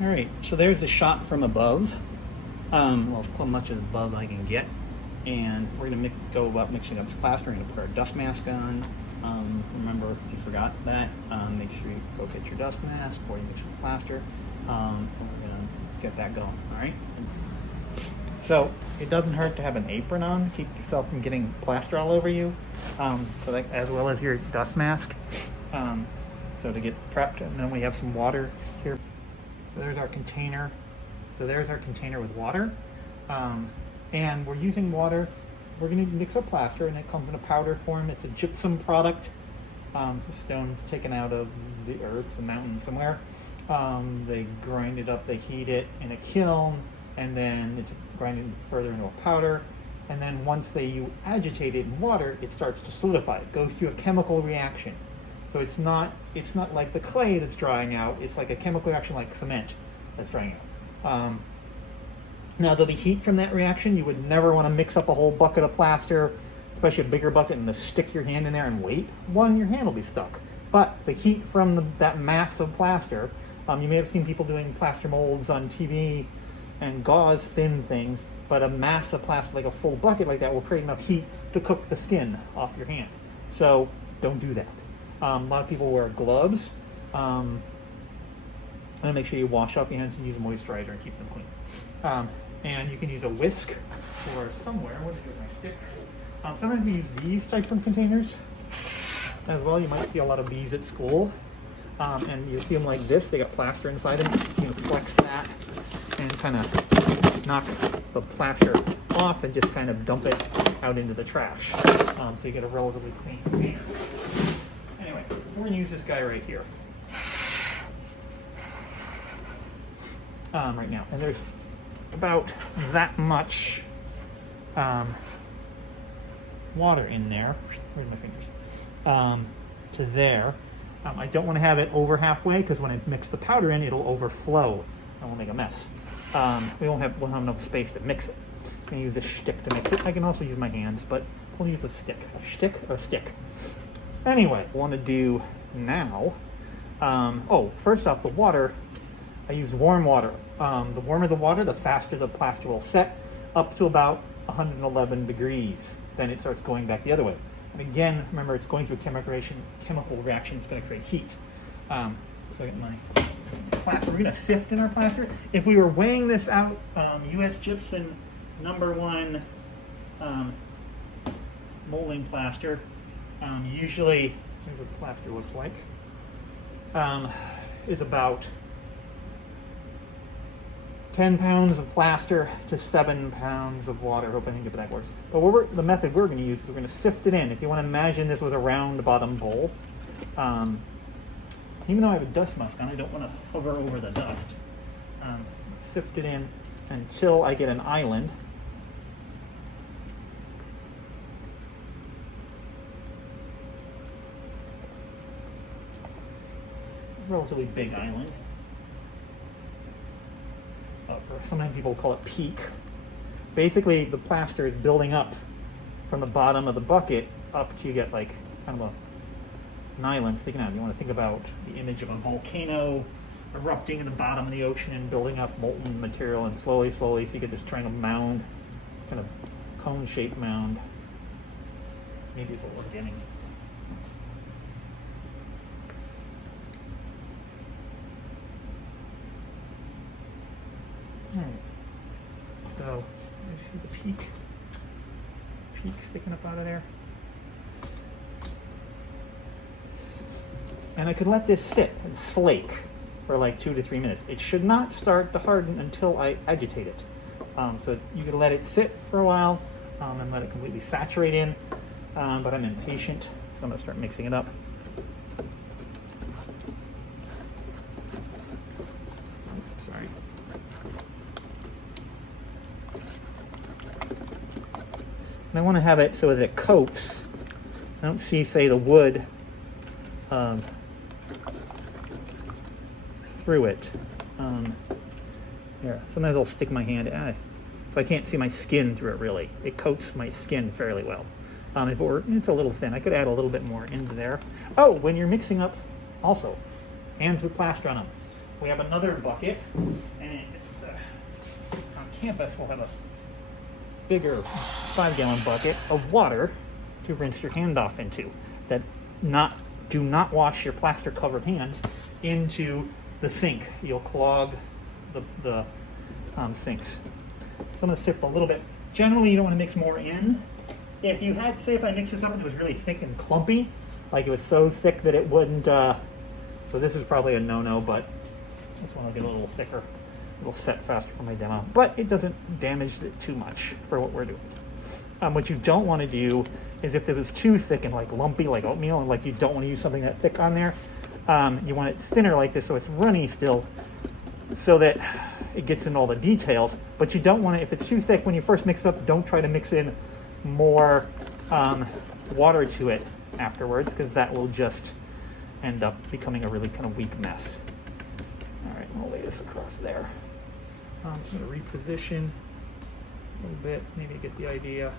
All right, so there's the shot from above. Well, as much as above I can get. And we're gonna go about mixing up this plaster. We're gonna put our dust mask on. Remember, if you forgot that, make sure you go get your dust mask before you mix the plaster. And we're gonna get that going, all right? So it doesn't hurt to have an apron on to keep yourself from getting plaster all over you, as well as your dust mask. So to get prepped, and then we have some water here. So there's our container. So there's our container with water. And we're using water. We're going to mix up plaster, and it comes in a powder form. It's a gypsum product. The stone's taken out of the earth, the mountain somewhere. They grind it up, they heat it in a kiln, and then it's grinded further into a powder. And then once you agitate it in water, it starts to solidify. It goes through a chemical reaction. So it's not like the clay that's drying out. It's like a chemical reaction like cement that's drying out. Now there'll be heat from that reaction. You would never want to mix up a whole bucket of plaster, especially a bigger bucket, and to stick your hand in there and wait. One, your hand will be stuck. But the heat from that mass of plaster, you may have seen people doing plaster molds on TV and gauze thin things, but a mass of plaster, like a full bucket like that, will create enough heat to cook the skin off your hand. So don't do that. A lot of people wear gloves. And make sure you wash up your hands and use a moisturizer and keep them clean. And you can use a whisk or somewhere. What is my stick? Sometimes we use these types of containers as well. You might see a lot of these at school. And you see them like this. They got plaster inside them. You can flex that and kind of knock the plaster off and just kind of dump it out into the trash. So you get a relatively clean container. Anyway, we're going to use this guy right here. Right now, and there's about that much water in there. Where's my fingers? To there. I don't want to have it over halfway because when I mix the powder in, it'll overflow and we'll make a mess. We'll have enough space to mix it. I'm going to use a stick to mix it. I can also use my hands, but we'll use a stick. A stick or a stick? Anyway, what I want to do now. First off, the water. I use warm water. The warmer the water, the faster the plaster will set, up to about 111 degrees. Then it starts going back the other way. And again, remember, it's going through a chemical reaction. It's going to create heat. So I get my plaster. We're going to sift in our plaster. If we were weighing this out, U.S. Gypsum #1 molding plaster, usually, here's what plaster looks like, is about 10 pounds of plaster to 7 pounds of water. I hope I think that works. But the method we're going to use, we're going to sift it in. If you want to imagine this with a round bottom bowl, even though I have a dust mask on, I don't want to hover over the dust. Sift it in until I get an island. Relatively big island. Or sometimes people call it peak. Basically, the plaster is building up from the bottom of the bucket up to you get like kind of an island sticking out. You want to think about the image of a volcano erupting in the bottom of the ocean and building up molten material, and slowly, so you get this triangle mound, kind of cone-shaped mound. Maybe is what we're getting. So, you see the peak sticking up out of there. And I could let this sit and slake for like 2 to 3 minutes. It should not start to harden until I agitate it. So you could let it sit for a while and let it completely saturate in. But I'm impatient, so I'm going to start mixing it up. Sorry. And I want to have it so that it coats. I don't see, say, the wood through it. Here, sometimes I'll stick my hand, so I can't see my skin through it really. It coats my skin fairly well. If it's a little thin, I could add a little bit more into there. Oh, when you're mixing up, also, hands with plaster on them. we have another bucket, and on campus we'll have a bigger 5-gallon bucket of water to rinse your hand off into. Do not wash your plaster covered hands into the sink. You'll clog the sinks. So I'm going to sift a little bit. Generally, you don't want to mix more in. If you had, say if I mix this up and it was really thick and clumpy, like it was so thick that it wouldn't, so this is probably a no-no, but this one will get a little thicker. It'll set faster for my demo, but it doesn't damage it too much for what we're doing. What you don't want to do is if it was too thick and like lumpy, like oatmeal, and like you don't want to use something that thick on there, you want it thinner like this so it's runny still, so that it gets in all the details. But you don't want it, if it's too thick when you first mix it up, don't try to mix in more water to it afterwards, because that will just end up becoming a really kind of weak mess. All right, I'll lay this across there. I'm going to reposition a little bit, maybe get the idea.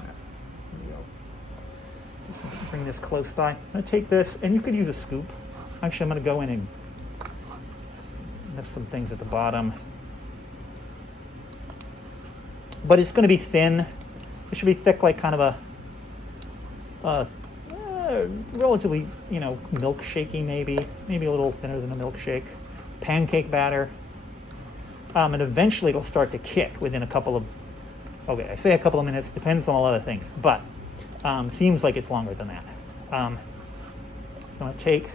There we go. Bring this close by. I'm going to take this, and you could use a scoop. Actually, I'm going to go in and mess some things at the bottom. But it's going to be thin. It should be thick, like kind of a relatively, milkshakey maybe a little thinner than a milkshake. Pancake batter. And eventually it'll start to kick within a couple of, okay, I say a couple of minutes, depends on a lot of things, but seems like it's longer than that. So I'm going to take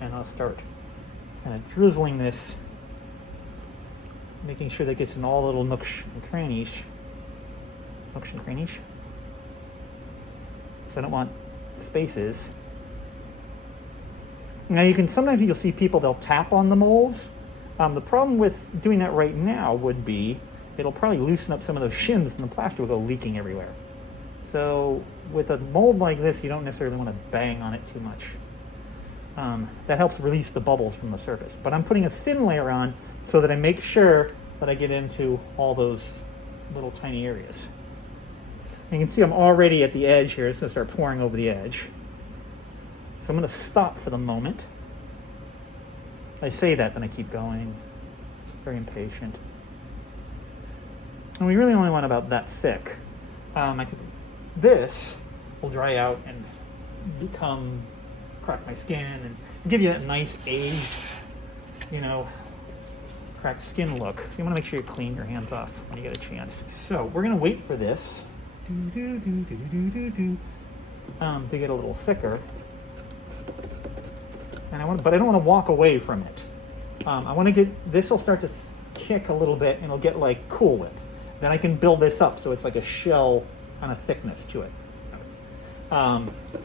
and I'll start kind of drizzling this, making sure that it gets in all the little nooks and crannies. Nooks and crannies. So I don't want spaces. Now sometimes you'll see people, they'll tap on the molds. The problem with doing that right now would be it'll probably loosen up some of those shims and the plaster will go leaking everywhere. So with a mold like this, you don't necessarily want to bang on it too much. That helps release the bubbles from the surface. But I'm putting a thin layer on so that I make sure that I get into all those little tiny areas. You can see I'm already at the edge here. It's going to start pouring over the edge. So I'm going to stop for the moment. I say that, then I keep going. Very impatient. And we really only want about that thick. This will dry out and crack my skin and give you that nice aged, cracked skin look. So you want to make sure you clean your hands off when you get a chance. So we're going to wait for this to get a little thicker. But I don't want to walk away from it. I want to get, this will start to kick a little bit and it'll get like Cool Whip. Then I can build this up so it's like a shell kind of thickness to it.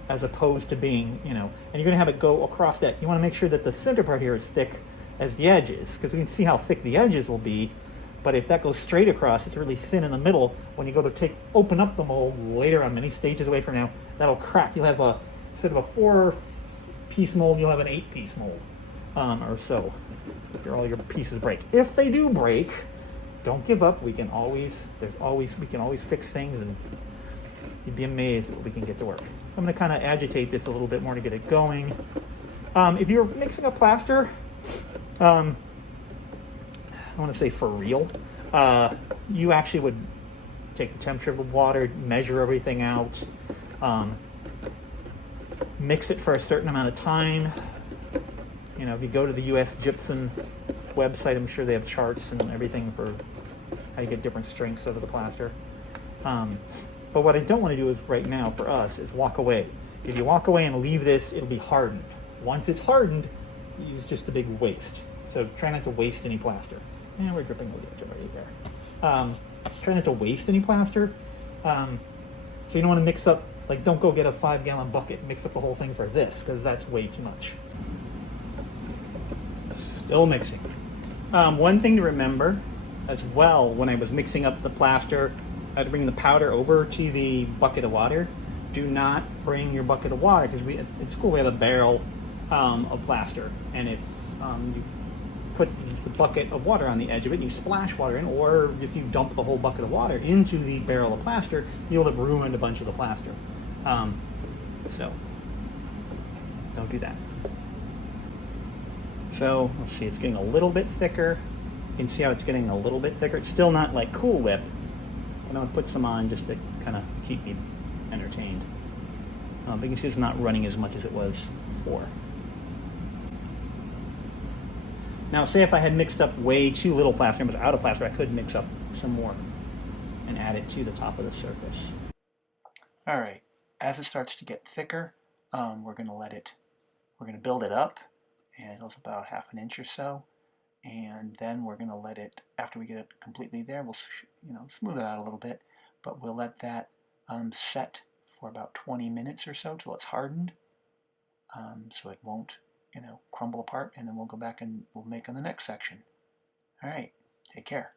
As opposed to being, and you're going to have it go across that. You want to make sure that the center part here is thick as the edges, because we can see how thick the edges will be. But if that goes straight across, it's really thin in the middle. When you go to open up the mold later on, many stages away from now, that'll crack. You'll have instead of a 4-piece mold, you'll have an 8-piece mold or so. If all your pieces break. If they do break, don't give up. We can always fix things, and you'd be amazed at what we can get to work. So I'm going to kind of agitate this a little bit more to get it going. If you're mixing a plaster, I want to say for real, you actually would take the temperature of the water, measure everything out, mix it for a certain amount of time. If you go to the U.S. Gypsum website, I'm sure they have charts and everything for how you get different strengths out of the plaster. But what I don't want to do is right now for us is walk away. If you walk away and leave this, it'll be hardened. Once it's hardened, it's just a big waste. So try not to waste any plaster. And we're dripping over the edge already there. Try not to waste any plaster. So you don't want to mix up, like don't go get a 5-gallon bucket and mix up the whole thing for this, because that's way too much. Still mixing. One thing to remember as well, when I was mixing up the plaster, I had to bring the powder over to the bucket of water. Do not bring your bucket of water, because at school we have a barrel of plaster, and if you put the bucket of water on the edge of it and you splash water in, or if you dump the whole bucket of water into the barrel of plaster, you'll have ruined a bunch of the plaster. So don't do that. So let's see, it's getting a little bit thicker. You can see how it's getting a little bit thicker. It's still not like Cool Whip. I'm going to put some on just to kind of keep me entertained. But you can see it's not running as much as it was before. Now, say if I had mixed up way too little plaster and was out of plaster, I could mix up some more and add it to the top of the surface. All right, as it starts to get thicker, we're going to build it up, and it goes about half an inch or so, and then we're going to let it, after we get it completely there, we'll smooth it out a little bit, but we'll let that set for about 20 minutes or so till it's hardened, so it won't crumble apart, and then we'll go back and we'll make on the next section. All right, take care.